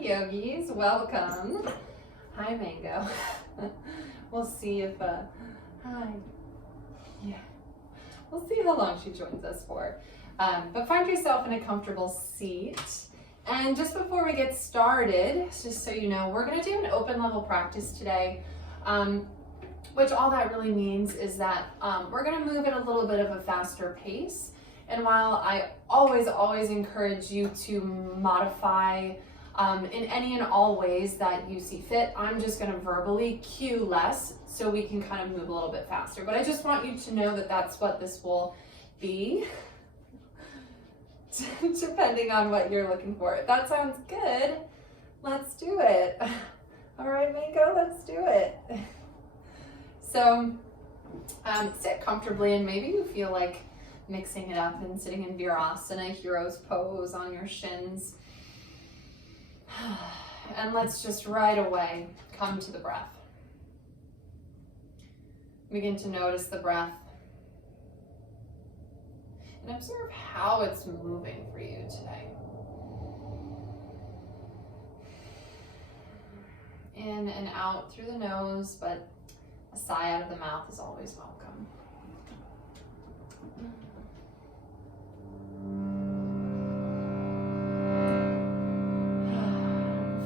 yogis, welcome. Hi, Mango. We'll see if, hi. Yeah. We'll see how long she joins us for. But find yourself in a comfortable seat. And just before we get started, just so you know, we're gonna do an open level practice today, which all that really means is that we're gonna move at a little bit of a faster pace. And while I always encourage you to modify in any and all ways that you see fit, I'm just gonna verbally cue less so we can kind of move a little bit faster. But I just want you to know that that's what this will be, depending on what you're looking for. If that sounds good, let's do it. All right, Mango, let's do it. So sit comfortably, and maybe you feel like mixing it up and sitting in Virasana, hero's pose on your shins. And let's just right away come to the breath. Begin to notice the breath and observe how it's moving for you today. In and out through the nose, but a sigh out of the mouth is always welcome.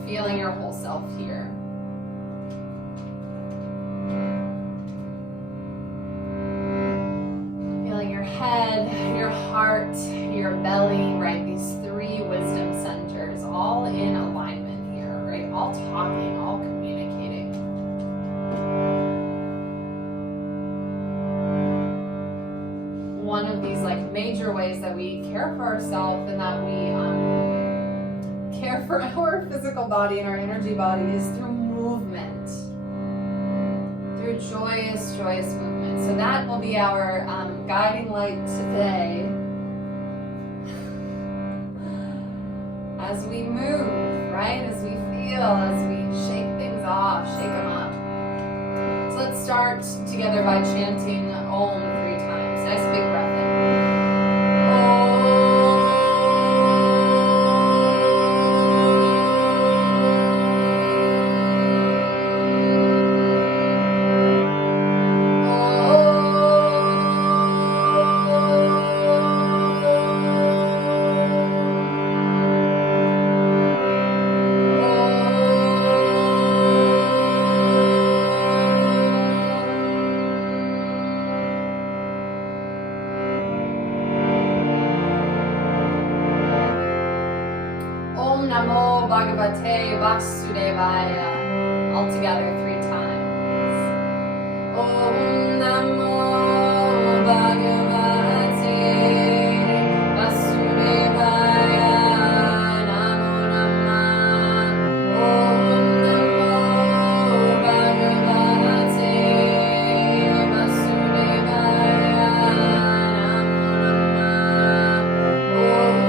Feeling your whole self here. Feeling your head, your heart, your belly, right? These three wisdom centers all in alignment here, right? All talking, all communicating. One of these like major ways that we care for ourselves and that we care for our physical body and our energy body is through movement, through joyous movement. So that will be our guiding light today as we move, right? As we feel, as we shake things off, shake them up. So let's start together by chanting Om 3 times. Nice big breath in. Vasudevaya, all together 3 times. Om Namo Bhagavate Vasudevaya, Namo Namah. Om Namo Bhagavate Vasudevaya, Namo Namah. Om Namo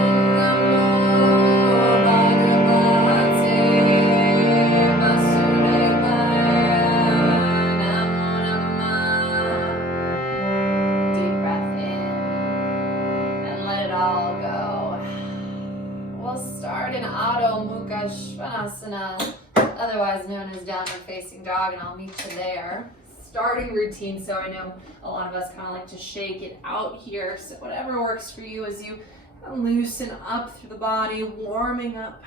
Shavasana, otherwise known as downward facing dog, and I'll meet you there. Starting routine, so I know a lot of us kind of like to shake it out here, so whatever works for you as you kind of loosen up through the body, warming up.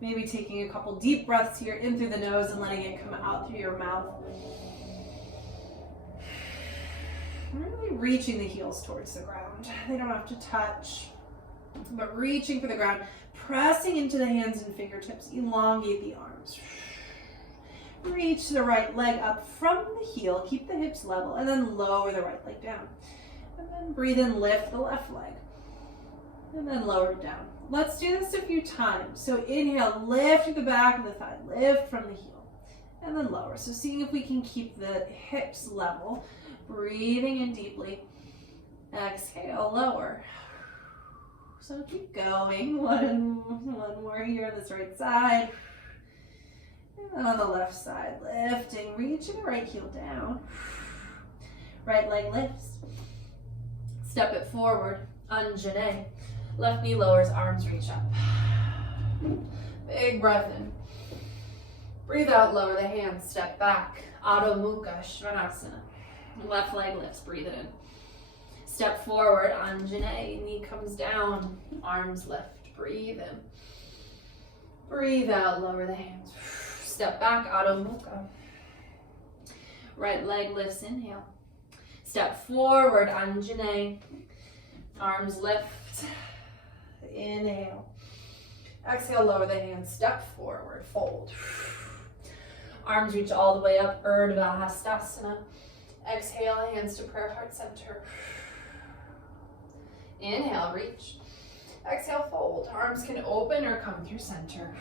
Maybe taking a couple deep breaths here in through the nose and letting it come out through your mouth. Really reaching the heels towards the ground. They don't have to touch, but reaching for the ground. Pressing into the hands and fingertips, elongate the arms. Reach the right leg up from the heel, keep the hips level, and then lower the right leg down. And then breathe in, lift the left leg. And then lower it down. Let's do this a few times. So inhale, lift through the back of the thigh, lift from the heel, and then lower. So seeing if we can keep the hips level, breathing in deeply. Exhale, lower. So keep going, one more here on this right side. And then on the left side, lifting, reaching the right heel down. Right leg lifts. Step it forward, Anjane. Left knee lowers, arms reach up. Big breath in. Breathe out, lower the hands, step back. Adho Mukha Svanasana. Left leg lifts, breathe it in. Step forward, Anjane, knee comes down, arms lift, breathe in. Breathe out, lower the hands. Step back, Adho Mukha. Right leg lifts, inhale. Step forward, Anjane. Arms lift, inhale. Exhale, lower the hands, step forward, fold. Arms reach all the way up, Urdhva Hastasana. Exhale, hands to prayer heart center. Inhale, reach. Exhale, fold. Arms can open or come through center.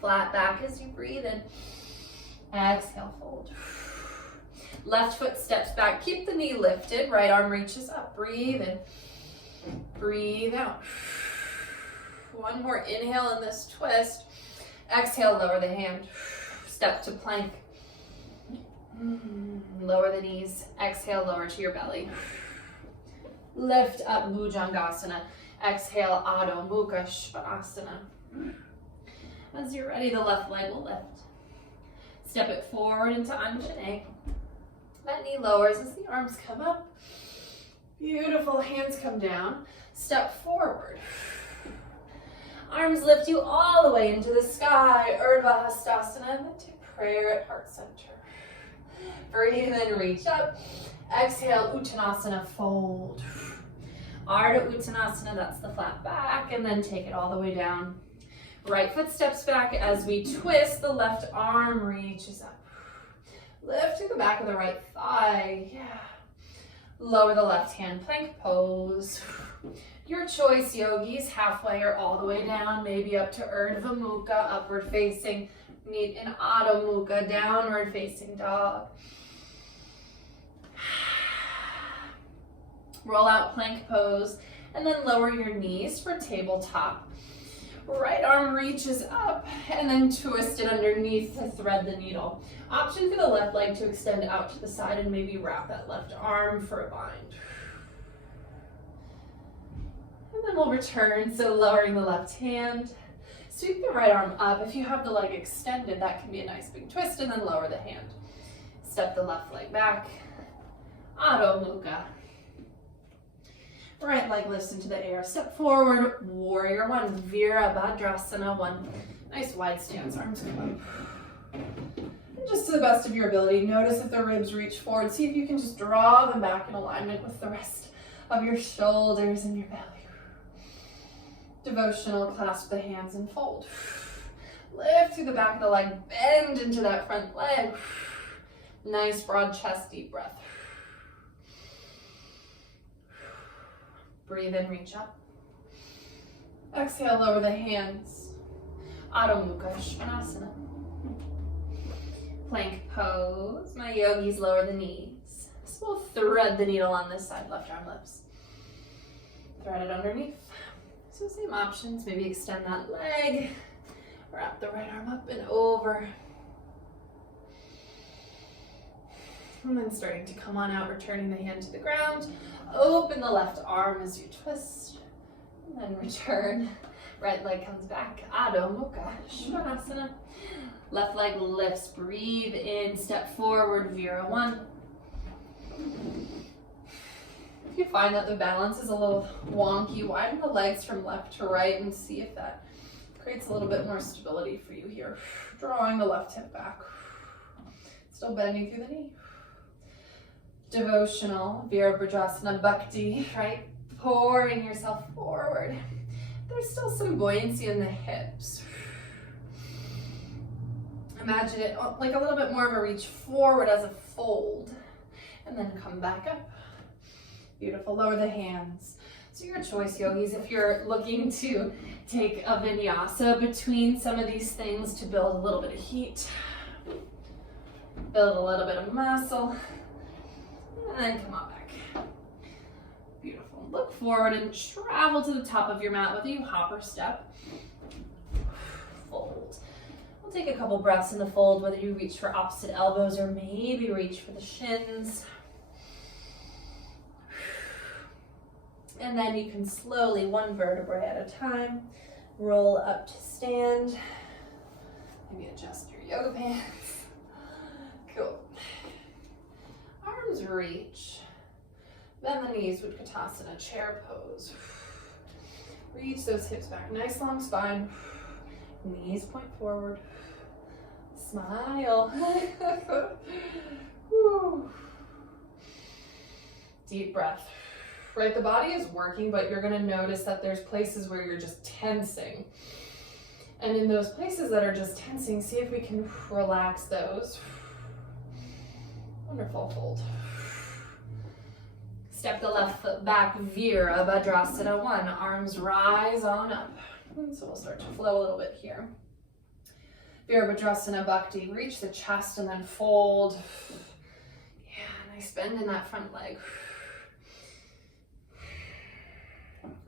Flat back as you breathe in. Exhale, fold. Left foot steps back. Keep the knee lifted. Right arm reaches up. Breathe in. Breathe out. One more inhale in this twist. Exhale, lower the hand. Step to plank. Lower the knees. Exhale, lower to your belly. Lift up, Bhujangasana. Exhale, Adho Mukha Svanasana. As you're ready, the left leg will lift. Step it forward into Anjane. That knee lowers as the arms come up. Beautiful, hands come down. Step forward. Arms lift you all the way into the sky. Urdhva Hastasana, and then to prayer at heart center. Breathe in, reach up. Exhale, Uttanasana, fold. Ardha Uttanasana, that's the flat back, and then take it all the way down. Right foot steps back as we twist, the left arm reaches up. Lift through the back of the right thigh, yeah. Lower the left hand, plank pose. Your choice, yogis, halfway or all the way down, maybe up to Urdhva Mukha, upward facing. Meet in Adho Mukha, downward facing dog. Roll out plank pose, and then lower your knees for tabletop. Right arm reaches up, and then twist it underneath to thread the needle. Option for the left leg to extend out to the side and maybe wrap that left arm for a bind. And then we'll return, so lowering the left hand. Sweep the right arm up. If you have the leg extended, that can be a nice big twist, and then lower the hand. Step the left leg back. Adho Mukha. Right leg lifts into the air. Step forward, warrior one, Virabhadrasana one. Nice wide stance, arms come up. And just to the best of your ability, notice if the ribs reach forward. See if you can just draw them back in alignment with the rest of your shoulders and your belly. Devotional, clasp the hands and fold. Lift through the back of the leg, bend into that front leg. Nice broad chest, deep breath. Breathe in, reach up. Exhale, lower the hands. Adho Mukha Svanasana. Plank pose. My yogis lower the knees. So we'll thread the needle on this side, left arm lifts. Thread it underneath. So same options, maybe extend that leg. Wrap the right arm up and over. And then starting to come on out, returning the hand to the ground. Open the left arm as you twist. And then return. Right leg comes back. Adho Mukha Svanasana. Left leg lifts. Breathe in. Step forward. Vira one. If you find that the balance is a little wonky, widen the legs from left to right and see if that creates a little bit more stability for you here. Drawing the left hip back. Still bending through the knee. Devotional, Virabhadrasana Bhakti, right? Pouring yourself forward. There's still some buoyancy in the hips. Imagine it like a little bit more of a reach forward as a fold, and then come back up. Beautiful, lower the hands. So your choice, yogis, if you're looking to take a vinyasa between some of these things to build a little bit of heat, build a little bit of muscle, and then come on back. Beautiful. Look forward and travel to the top of your mat, whether you hop or step. Fold. We'll take a couple breaths in the fold, whether you reach for opposite elbows or maybe reach for the shins. And then you can slowly, one vertebrae at a time, Roll up to stand. Maybe adjust your yoga pants. Cool. Arms reach. Bend the knees, Utkatasana, chair pose. Reach those hips back. Nice long spine. Knees point forward. Smile. Deep breath. Right, the body is working, but you're gonna notice that there's places where you're just tensing. And in those places that are just tensing, see if we can relax those. Wonderful, fold. Step the left foot back, Virabhadrasana 1. Arms rise on up. And so we'll start to flow a little bit here. Virabhadrasana Bhakti. Reach the chest and then fold. Yeah, nice bend in that front leg.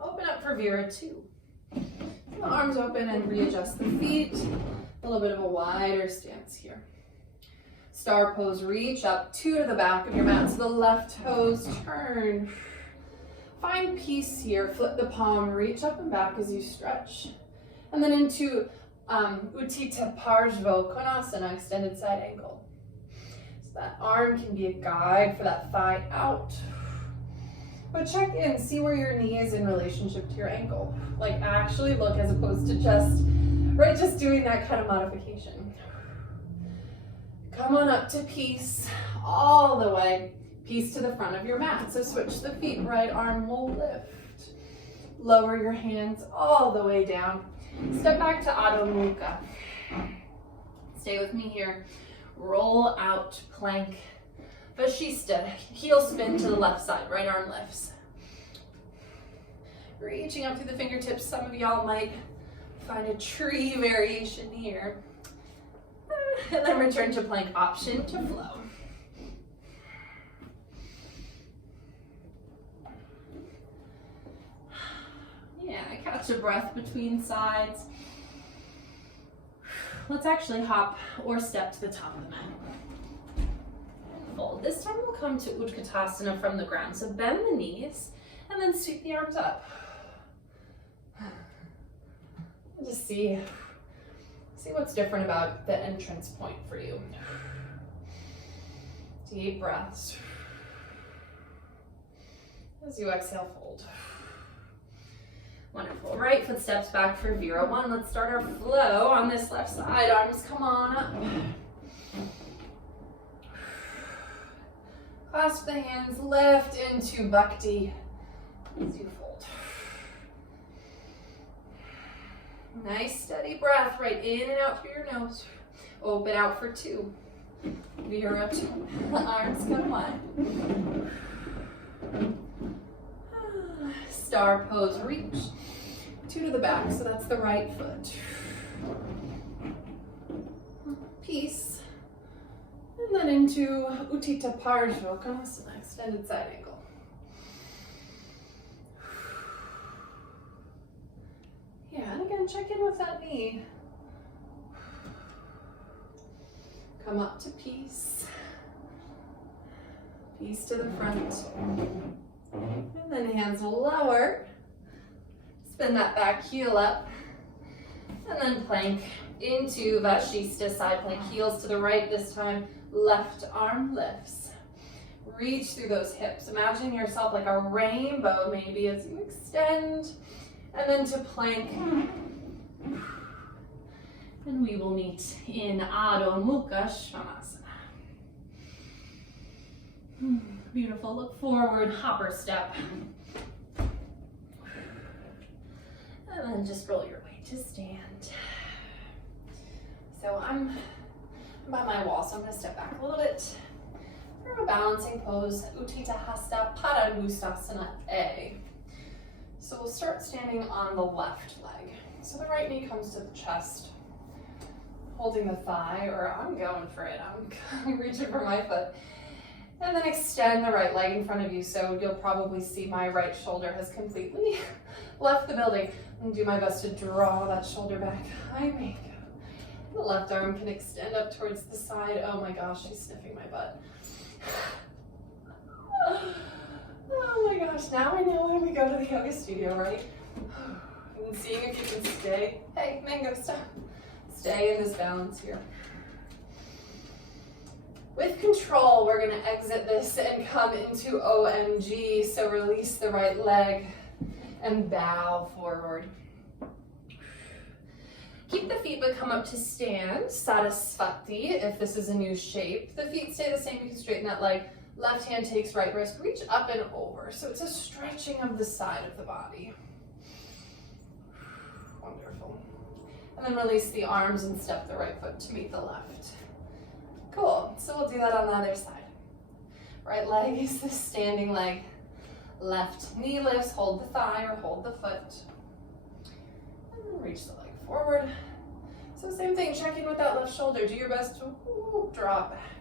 Open up for Vira 2. The arms open and readjust the feet. A little bit of a wider stance here. Star pose, reach up 2 to the back of your mat. So the left toes turn. Find peace here. Flip the palm, reach up and back as you stretch. And then into Utthita Konasana, extended side angle. So that arm can be a guide for that thigh out. But check in, see where your knee is in relationship to your ankle. Like actually look as opposed to just doing that kind of modification. Come on up to peace all the way. Peace to the front of your mat. So switch the feet, right arm will lift. Lower your hands all the way down. Step back to Adho Mukha. Stay with me here. Roll out, plank. Vashishta, heel spin to the left side, right arm lifts. Reaching up through the fingertips. Some of y'all might find a tree variation here. And then return to plank, option to flow. Yeah, catch a breath between sides. Let's actually hop or step to the top of the mat. Fold. This time we'll come to Utkatasana from the ground. So bend the knees and then sweep the arms up. Just see what's different about the entrance point for you. Deep breaths. As you exhale, fold. Wonderful. Right foot steps back for Vira 1. Let's start our flow on this left side. Arms come on up. Clasp the hands, lift into Bhakti as you fold. Nice steady breath, right in and out through your nose. Open out for 2. Vira 2. Arms come wide. Star pose, reach. 2 to the back, so that's the right foot. Peace. And then into Utthita Konasana, extended side angle. Yeah, and again, check in with that knee. Come up to peace. Peace to the front. And then hands lower. Spin that back heel up. And then plank into Vashishta, side plank, heels to the right this time. Left arm lifts. Reach through those hips. Imagine yourself like a rainbow maybe as you extend. And then to plank. And we will meet in Adho Mukha Shavasana. Beautiful. Look forward, hopper step. And then just roll your way to stand. So I'm by my wall, so I'm going to step back a little bit. For a balancing pose, Utthita Hasta Padangustasana A. So we'll start standing on the left leg. So the right knee comes to the chest, holding the thigh, or I'm going for it. I'm reaching for my foot. And then extend the right leg in front of you. So you'll probably see my right shoulder has completely left the building. I'm going to do my best to draw that shoulder back. I may go. The left arm can extend up towards the side. Oh my gosh, she's sniffing my butt. Oh my gosh, now I know when we go to the yoga studio, right? And seeing if you can stay. Hey, mango, stop. Stay in this balance here. With control, we're gonna exit this and come into OMG. So release the right leg and bow forward. Keep the feet but come up to stand, Sarasvati, if this is a new shape. The feet stay the same, you can straighten that leg. Left hand takes right wrist, reach up and over. So it's a stretching of the side of the body. Wonderful. And then release the arms and step the right foot to meet the left. Cool, so we'll do that on the other side. Right leg is the standing leg. Left knee lifts, hold the thigh or hold the foot. And then reach the leg forward. So same thing, check in with that left shoulder. Do your best to draw it back.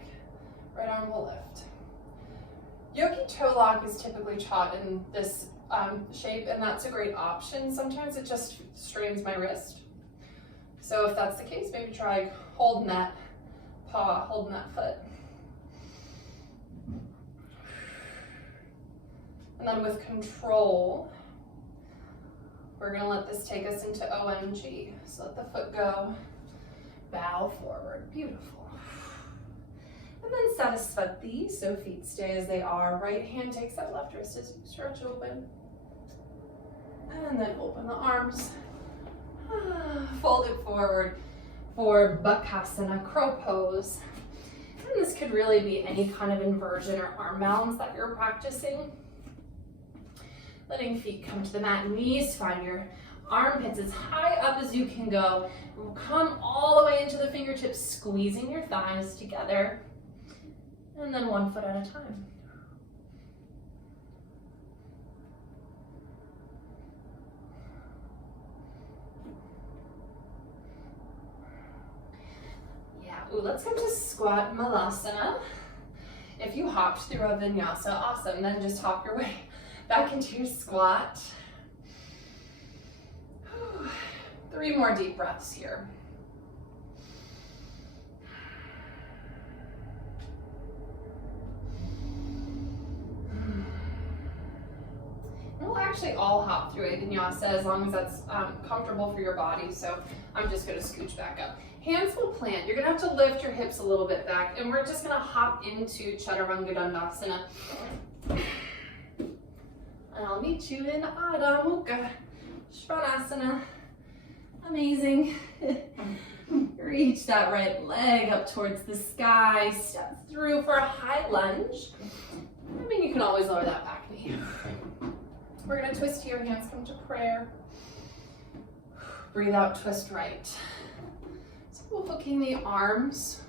Right arm will lift. Yogi toe lock is typically taught in this shape, and that's a great option. Sometimes it just strains my wrist. So if that's the case, maybe try holding that paw, holding that foot. And then with control, we're gonna let this take us into OMG. So let the foot go, bow forward, beautiful. And then Sarasvati, so feet stay as they are. Right hand takes that left wrist as you stretch open. And then open the arms. Fold it forward for Bakasana, crow pose. And this could really be any kind of inversion or arm balance that you're practicing. Letting feet come to the mat, knees find your armpits as high up as you can go. Come all the way into the fingertips, squeezing your thighs together. And then one foot at a time. Yeah, let's come to squat malasana. If you hopped through a vinyasa, awesome. Then just hop your way back into your squat. 3 more deep breaths here. We'll actually all hop through a vinyasa as long as that's comfortable for your body. So I'm just gonna scooch back up. Hands will plant. You're gonna have to lift your hips a little bit back, and we're just gonna hop into Chaturanga Dandasana. And I'll meet you in Adho Mukha Svanasana. Amazing. Reach that right leg up towards the sky. Step through for a high lunge. I mean, you can always lower that back knee. We're gonna twist here, hands come to prayer. Breathe out, twist right. So we're hooking the arms.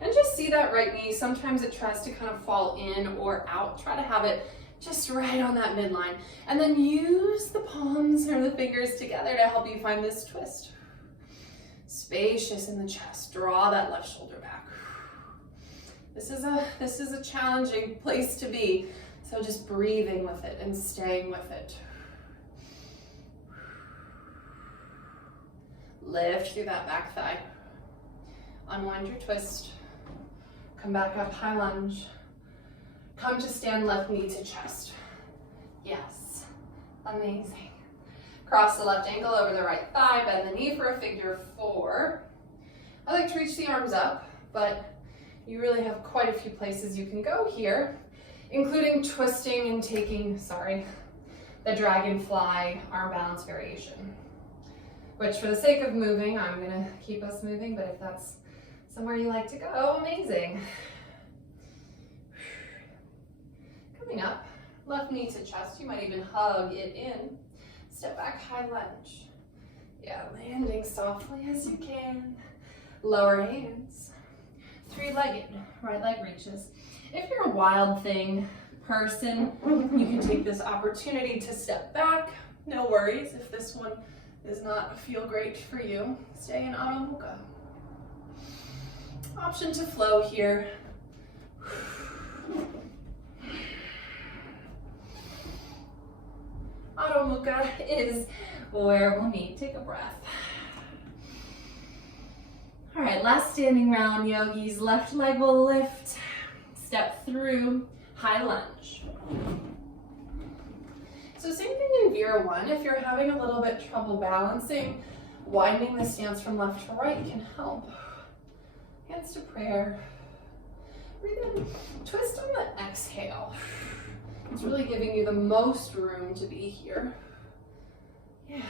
And just see that right knee. Sometimes it tries to kind of fall in or out. Try to have it just right on that midline. And then use the palms or the fingers together to help you find this twist. Spacious in the chest. Draw that left shoulder back. This is a challenging place to be. So just breathing with it and staying with it. Lift through that back thigh. Unwind your twist. Come back up, high lunge. Come to stand, left knee to chest. Yes, amazing. Cross the left ankle over the right thigh, bend the knee for a figure 4. I like to reach the arms up, but you really have quite a few places you can go here, including twisting and taking, the dragonfly arm balance variation, which for the sake of moving, I'm gonna keep us moving, but if that's somewhere you like to go, amazing. Coming up, left knee to chest, you might even hug it in. Step back, high lunge. Yeah, landing softly as you can. Lower hands. 3-legged, right leg reaches. If you're a wild thing person, you can take this opportunity to step back. No worries if this one does not feel great for you. Stay in Adho Mukha. Option to flow here. Adho Mukha is where we'll meet. Take a breath. All right, last standing round, yogis. Left leg will lift. Step through, high lunge. So same thing can veer one. If you're having a little bit trouble balancing, widening the stance from left to right can help. Hands to prayer. Breathe in. Twist on the exhale. It's really giving you the most room to be here. Yeah.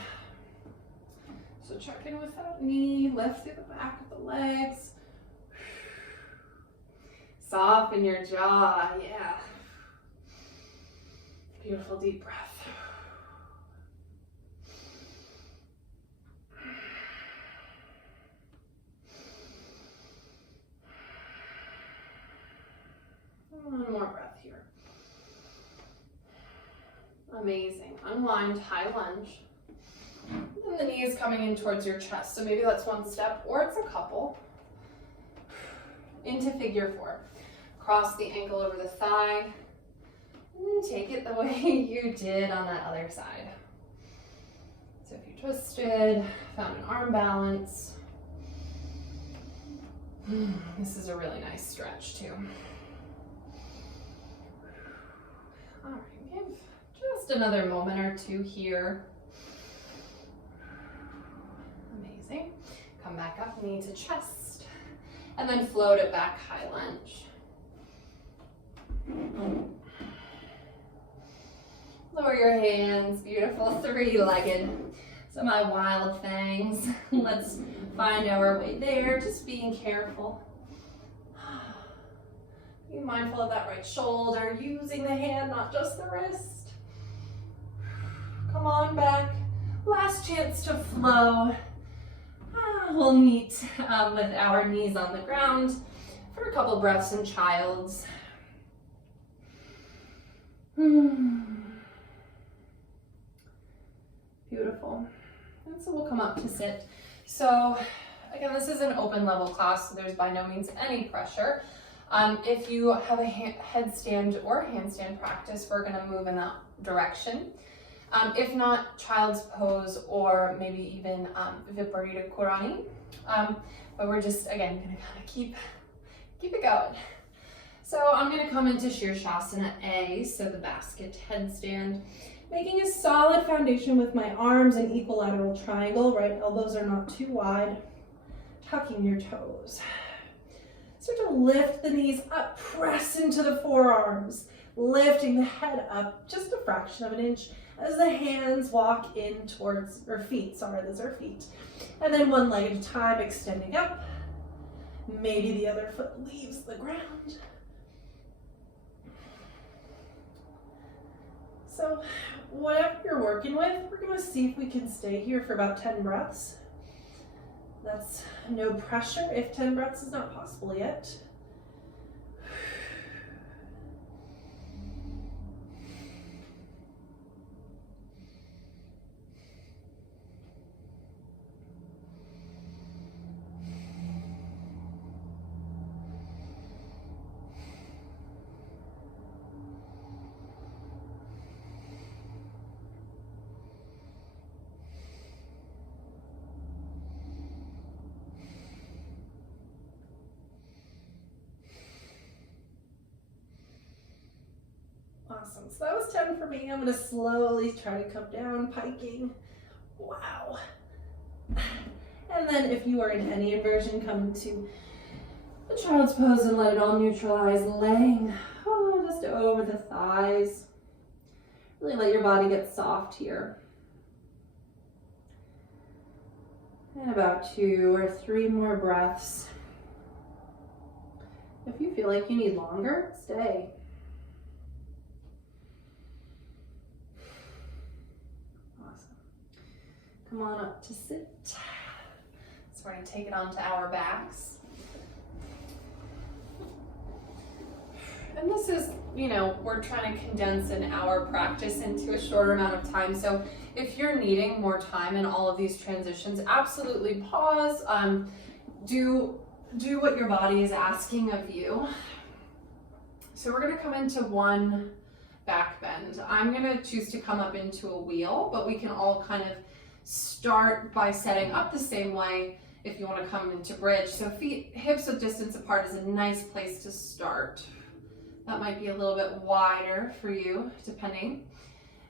So check in with that knee, lift through the back of the legs. Soften your jaw, yeah. Beautiful deep breath. One more breath here. Amazing. Unwind, high lunge. And the knees coming in towards your chest. So maybe that's one step, or it's a couple. Into figure four. Cross the ankle over the thigh. And then take it the way you did on that other side. So if you twisted, found an arm balance. This is a really nice stretch too. All right, give just another moment or two here. Amazing. Come back up, knee to chest, and then float it back, high lunge. Lower your hands, beautiful, three-legged. So my wild things. Let's find our way there, just being careful. Be mindful of that right shoulder, using the hand, not just the wrist. Come on back. Last chance to flow. We'll meet with our knees on the ground for a couple breaths in child's. Beautiful. And so we'll come up to sit. So again, this is an open level class, so there's by no means any pressure. If you have a headstand or handstand practice, we're going to move in that direction. If not, child's pose or maybe even Viparita Kurani. But we're just, again, going to kind of keep it going. So I'm going to come into Shavasana A, so the basket headstand. Making a solid foundation with my arms in equilateral triangle. Right elbows are not too wide. Tucking your toes. Start to lift the knees up, press into the forearms, lifting the head up just a fraction of an inch as the hands walk in towards, or feet, sorry, those are feet. And then one leg at a time, extending up. Maybe the other foot leaves the ground. So whatever you're working with, we're going to see if we can stay here for about 10 breaths. That's no pressure if 10 breaths is not possible yet. Awesome, so that was 10 for me. I'm gonna slowly try to come down, piking. Wow. And then if you are in any inversion, come to the child's pose and let it all neutralize, laying just over the thighs. Really let your body get soft here. And about 2 or 3 more breaths. If you feel like you need longer, stay. Come on up to sit. So we're going to take it onto our backs. And this is, we're trying to condense an hour practice into a shorter amount of time. So if you're needing more time in all of these transitions, absolutely pause. Do what your body is asking of you. So we're going to come into one back bend. I'm going to choose to come up into a wheel, but we can all kind of start by setting up the same way if you want to come into bridge. So hips width distance apart is a nice place to start. That might be a little bit wider for you, depending.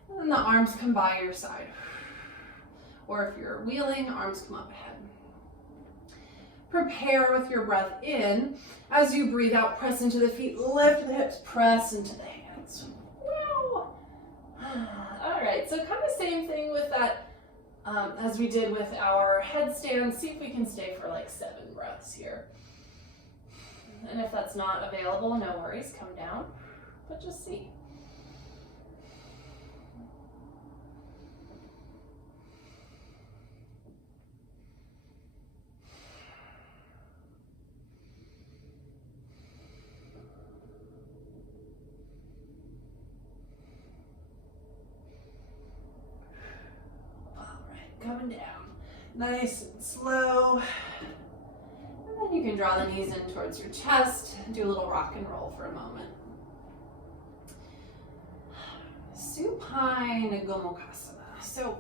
And then the arms come by your side. Or if you're wheeling, arms come up ahead. Prepare with your breath in. As you breathe out, press into the feet, lift the hips, press into the hands. Wow. All right, so kind of same thing with that as we did with our headstand. See if we can stay for like 7 breaths here. And if that's not available, no worries, come down, but just see. Coming down, nice and slow. And then you can draw the knees in towards your chest, do a little rock and roll for a moment. Supine Gomukhasana. So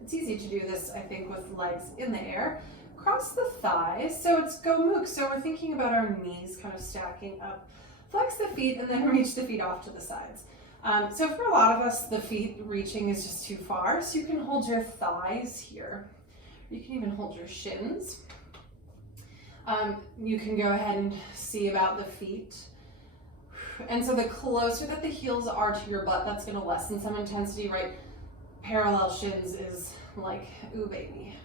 it's easy to do this, I think, with legs in the air. Cross the thighs, so it's Gomukh, so we're thinking about our knees kind of stacking up. Flex the feet and then reach the feet off to the sides. So for a lot of us, the feet reaching is just too far, so you can hold your thighs here. You can even hold your shins. You can go ahead and see about the feet. And so the closer that the heels are to your butt, that's going to lessen some intensity, right? Parallel shins is like, ooh baby.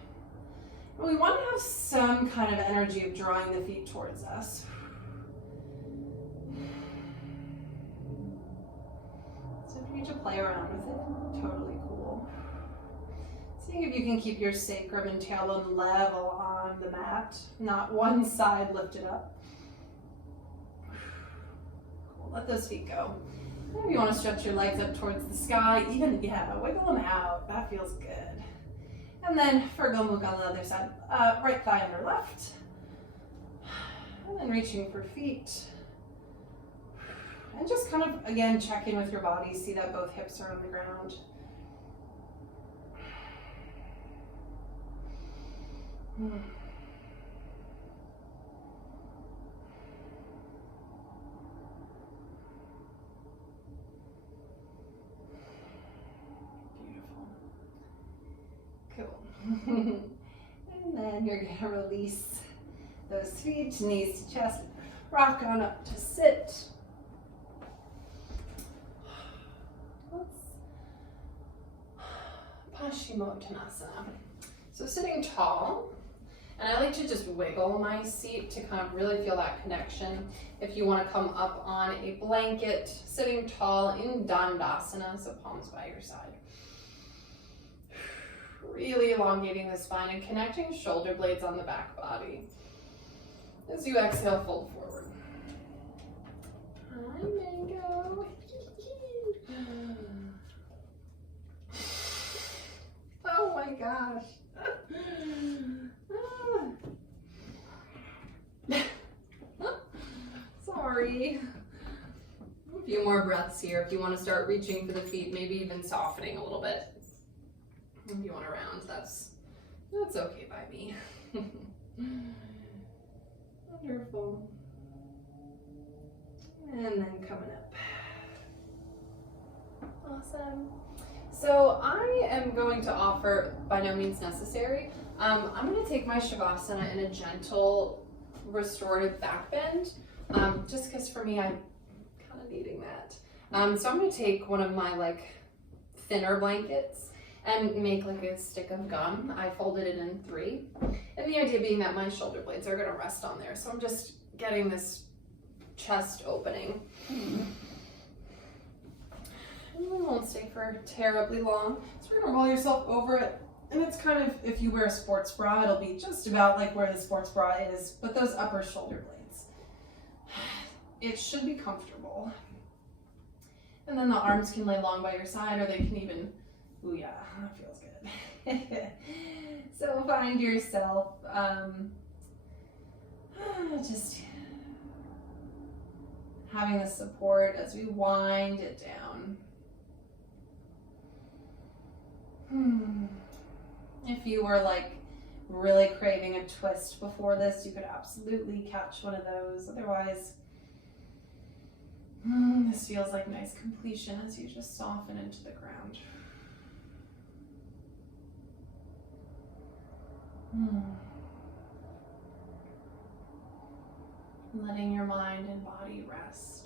But we want to have some kind of energy of drawing the feet towards us. So if you need to play around with it, totally cool. Seeing if you can keep your sacrum and tailbone level on the mat, not one side lifted up. Cool, let those feet go. Maybe you want to stretch your legs up towards the sky, even, wiggle them out, that feels good. And then for Gomukh on the other side, right thigh under left. And then reaching for feet. And just kind of, again, check in with your body, see that both hips are on the ground. Beautiful. Cool. And then you're going to release those feet, knees to chest, rock on up to sit. Paschimottanasana. So sitting tall, and I like to just wiggle my seat to kind of really feel that connection. If you want to come up on a blanket, sitting tall in Dandasana, so palms by your side. Really elongating the spine and connecting shoulder blades on the back body. As you exhale, fold forward. Hi, Mango. Oh my gosh. Sorry. A few more breaths here. If you want to start reaching for the feet, maybe even softening a little bit. If you want to round, that's okay by me. Wonderful. And then coming up. Awesome. So I am going to offer, by no means necessary, I'm going to take my Shavasana in a gentle restorative back bend, just because for me, I'm kind of needing that. So I'm going to take one of my thinner blankets and make like a stick of gum. I folded it in 3. And the idea being that my shoulder blades are going to rest on there. So I'm just getting this chest opening. And we won't stay for terribly long. So you're gonna roll yourself over it. And it's kind of, if you wear a sports bra, it'll be just about like where the sports bra is, but those upper shoulder blades. It should be comfortable. And then the arms can lay long by your side, or they can even, ooh yeah, that feels good. So find yourself, just having the support as we wind it down. If you were really craving a twist before this, you could absolutely catch one of those. Otherwise, This feels like nice completion as you just soften into the ground. Letting your mind and body rest.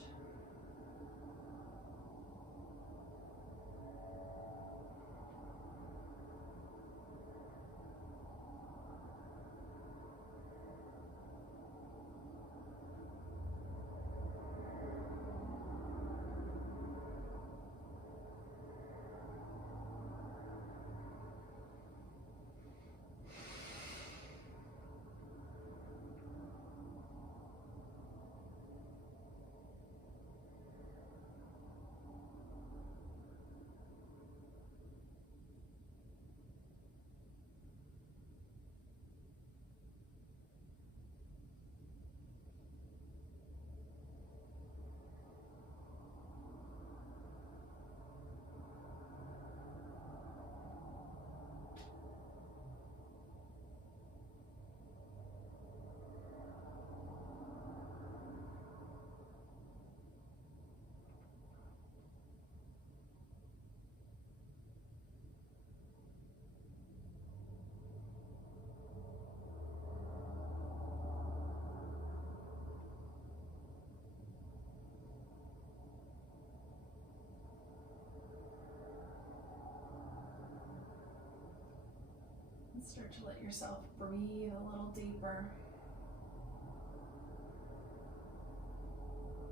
Start to let yourself breathe a little deeper.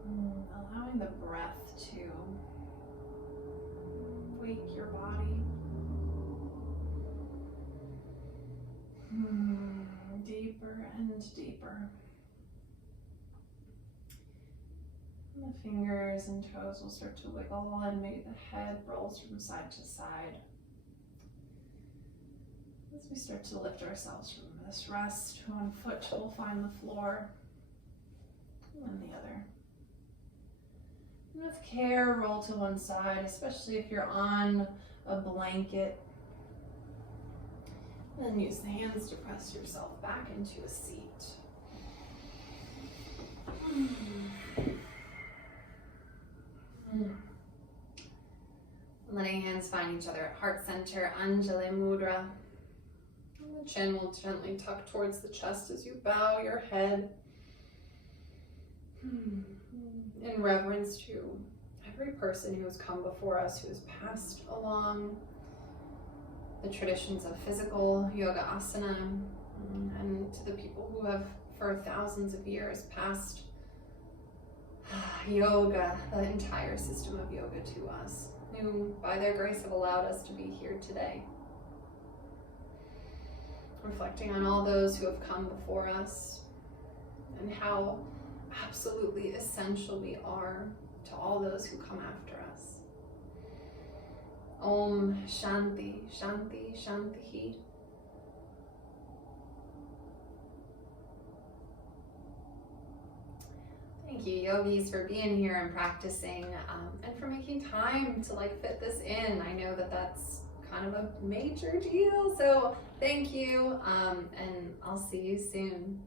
Allowing the breath to wake your body. Deeper and deeper. And the fingers and toes will start to wiggle, and maybe the head rolls from side to side. As we start to lift ourselves from this rest, one foot will find the floor, and then the other. And with care, roll to one side, especially if you're on a blanket. And then use the hands to press yourself back into a seat. Letting hands find each other at heart center, Anjali Mudra. The chin will gently tuck towards the chest as you bow your head in reverence to every person who has come before us, who has passed along the traditions of physical yoga asana, and to the people who have for thousands of years passed yoga, the entire system of yoga to us, who by their grace have allowed us to be here today. Reflecting on all those who have come before us and how absolutely essential we are to all those who come after us. Om Shanti, Shanti, Shanti. Thank you, yogis, for being here and practicing, and for making time to fit this in. I know that that's kind of a major deal, so thank you, and I'll see you soon.